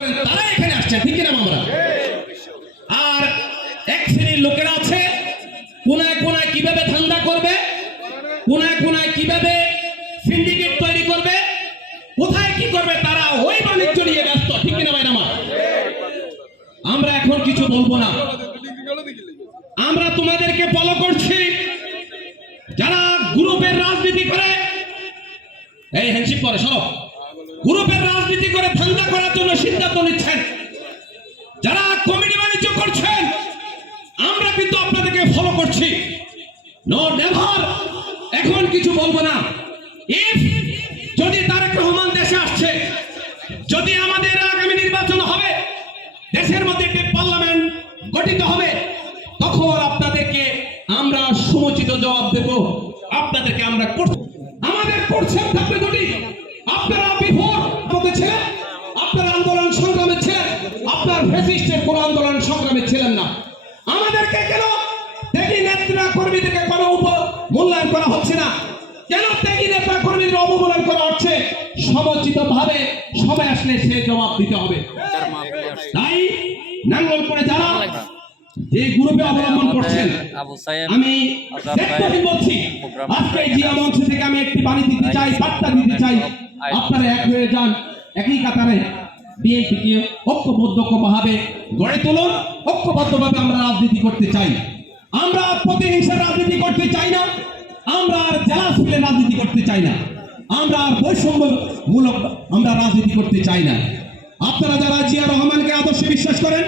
তারা এখানে আসছে, ঠিক কিনা আমরা আর এক শ্রেণির লোকেরা আছে, কোনায় কোনায় কীভাবে ধান্দা করবে, কোনায় কোনায় কীভাবে সিন্ডিকেট তৈরি করবে, কোথায় কি করবে, তারা ওই বাণিজ্য নিয়ে ব্যস্ত, ঠিক কিনা ভাই আমার? আমরা এখন কিছু বলব না। আমরা তোমাদেরকে ফলো করছি। যারা গ্রুপের রাজনীতি করে, এই হ্যান্ডশিপ করে সব গ্রুপের রাজনীতি করে ধান্দা করার জন্য সিদ্ধান্ত নিচ্ছেন। যারা কমিটি বাণিজ্য করছেন, আমরা কিন্তু আপনাদেরকে ফলো করছি। নো নেভার এখন কিছু বলব না। ইফ যদি তারেক রহমান দেশে আসছে, যদি আমাদের আগামী নির্বাচন হবে, দেশের মধ্যে একটি পার্লামেন্ট গঠিত হবে, তখন আপনাদেরকে আমরা সমুচিত জবাব দেব। আপনাদেরকে আমরা আমাদের করছেন থাকবে দুটি। আপনার ফেসিস্টের কোন আন্দোলন সংগ্রামে ছিলেন না। আমাদেরকে কেন ত্যাগী নেত্রা কর্মীদেরকে কোনো উপ মূল্যায়ন করা হচ্ছে না? কেন ত্যাগী নেতা কর্মীদের অবমূল্যায়ন করা হচ্ছে? সমচিত ভাবে সময় আসলে সে জবাব দিতে হবে। তাই নাঙ্গল করে যারা যে গ্রুপে অবলম্বন করছেন আমি বলছি আজকে জিয়া মঞ্চ থেকে আমি একটি বাণী দিতে চাই বার্তা দিতে চাই। আপনারা এক হয়ে যান একই কাতারে। বিএনপিকে ঐক্যবদ্ধ ভাবে গড়ে তুলুন, ঐক্যবদ্ধভাবে আমরা রাজনীতি করতে চাই। আমরা প্রতিহিংসার রাজনীতি করতে চাই না, আমরা আর জেলাস ফিলে রাজনীতি করতে চাই না, আমরা আর বৈষম্যমূলক আমরা রাজনীতি করতে চাই না। আপনারা যারা জিয়া রহমানকে আদর্শে বিশ্বাস করেন,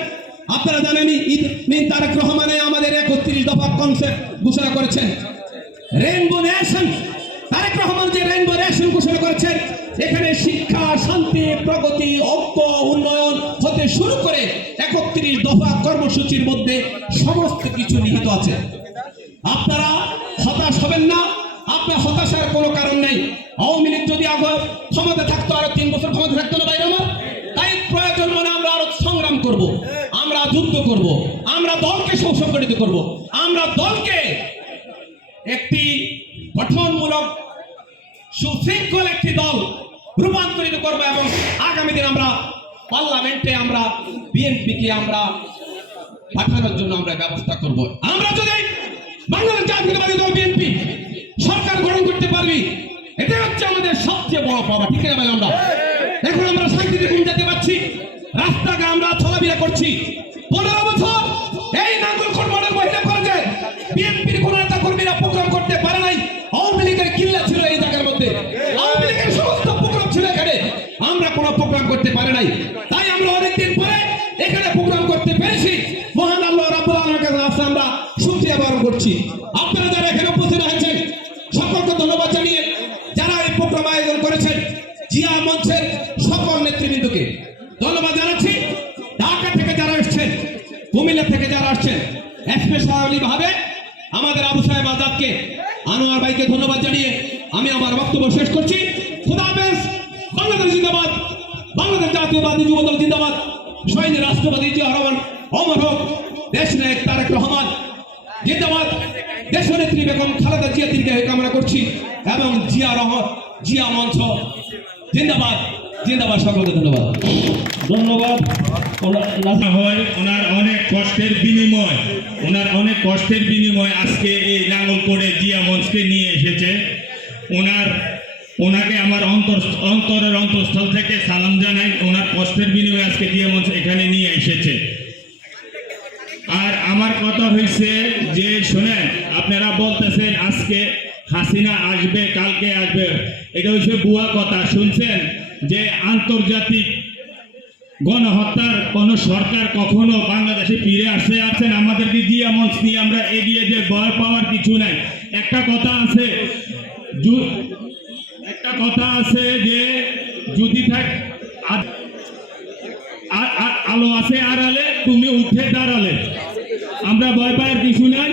আপনারা জানেন মিন তারেক রহমানে আমাদের একত্রিশ দফা কনসেপ্ট ঘোষণা করেছেন। রেনবো নেশন তারেক রহমান যে রেনবো ঘোষণা করেছেন এখানে শিক্ষা, শান্তি, প্রগতি, ঐক্য, উন্নয়ন হতে শুরু করে একত্রিশ দফা কর্মসূচির মধ্যে সমস্ত কিছু নিহিত আছে। আপনারা হতাশ হবেন না, আপনার হতাশার কোনো কারণ নেই। আওয়ামী লীগ যদি আগে ক্ষমতা থাকতো, আরও তিন বছর ক্ষমতা থাকতো না বাইরে আমার? তাই প্রয়োজন মনে আমরা আরও সংগ্রাম করব, আমরা যুদ্ধ করব, আমরা দলকে সুসংগঠিত করব, আমরা দলকে একটি গঠনমূলক সুশৃঙ্খল একটি দল রূপান্তরিত করব এবং আগামী দিন আমরা পার্লামেন্টে আমরা বিএনপিকে আমরা পাঠানোর জন্য আমরা ব্যবস্থা করব। আমরা যদি বাংলাদেশ জাতীয়তাবাদী দল বিএনপি সরকার গঠন করতে পারবি, এটাই হচ্ছে আমাদের সবচেয়ে বড় পাওয়া ঠিক আছে আমরা? এখন আমরা শান্তিতে ঘুম যেতে পারছি, রাস্তাঘাটে আমরা চলাফেরা করছি। এখানে প্রোগ্রাম করতে পেরেছি। মহান আল্লাহ রাব্বুল আলামিনের কাছে আজকে আমরা শুকরিয়া বরণ করছি। আপনারা যারা এখানে উপস্থিত হয়েছেন, সকলকে ধন্যবাদ জানিয়ে যারা এই প্রোগ্রাম আয়োজন করেছেন, জিয়া মঞ্চের সকল নেতৃবৃন্দকে ধন্যবাদ জানাচ্ছি। ঢাকা থেকে যারা এসছেন, কুমিল্লা থেকে যারা আসছেন স্পেশালি ভাবে আমাদের আবু সাহেব আজাদকে, আনোয়ার ভাইকে ধন্যবাদ জানিয়ে আমি আমার বক্তব্য শেষ করছি। খুদা হাফেজ, বাংলাদেশ জিন্দাবাদ, বাংলাদেশ জাতীয়বাদী যুবদল জিন্দাবাদ। শহীদ রাষ্ট্রপতি জিয়া রহমান, অমর হোক, দেশ নায়ক তারেক রহমান, জিন্দাবাদ। দেশনেত্রী বেগম খালেদা জিয়া দীর্ঘায়ু কামনা করছি এবং জিয়া রহমান জিয়া মঞ্চ। জিন্দাবাদ জিন্দাবাদ, সকলকে ধন্যবাদ। ধন্যবাদ। হয়, ওনার অনেক কষ্টের বিনিময়, ওনার অনেক কষ্টের বিনিময় আজকে এই করে জিয়া মঞ্চকে নিয়ে এসেছে। ওনার ওনাকে আমার অন্তর অন্তরের অন্তঃস্থল থেকে সালাম জানাই। ওনার কষ্টের বিনিময়ে আজকে জিয়া মঞ্চ এখানে নিয়ে এসেছে। আর আমার কথা হয়েছে যে, শোনেন, আপনারা বলতেছেন আজকে হাসিনা আসবে, কালকে আসবে। এটা হচ্ছে বুয়া কথা। শুনছেন? যে আন্তর্জাতিক গণহত্যার কোন সরকার কখনো বাংলাদেশে ফিরে আসতে আছেন আমাদেরকে জিয়া মঞ্চ নিয়ে আমরা এগিয়ে যে ভয় পাওয়ার কিছু নাই। একটা কথা আছে একটা কথা আছে যে যদি থাক আলো আছে আড়ালে, তুমি উঠে দাঁড়ালে। আমরা ভয় পাওয়ার কিছু নাই।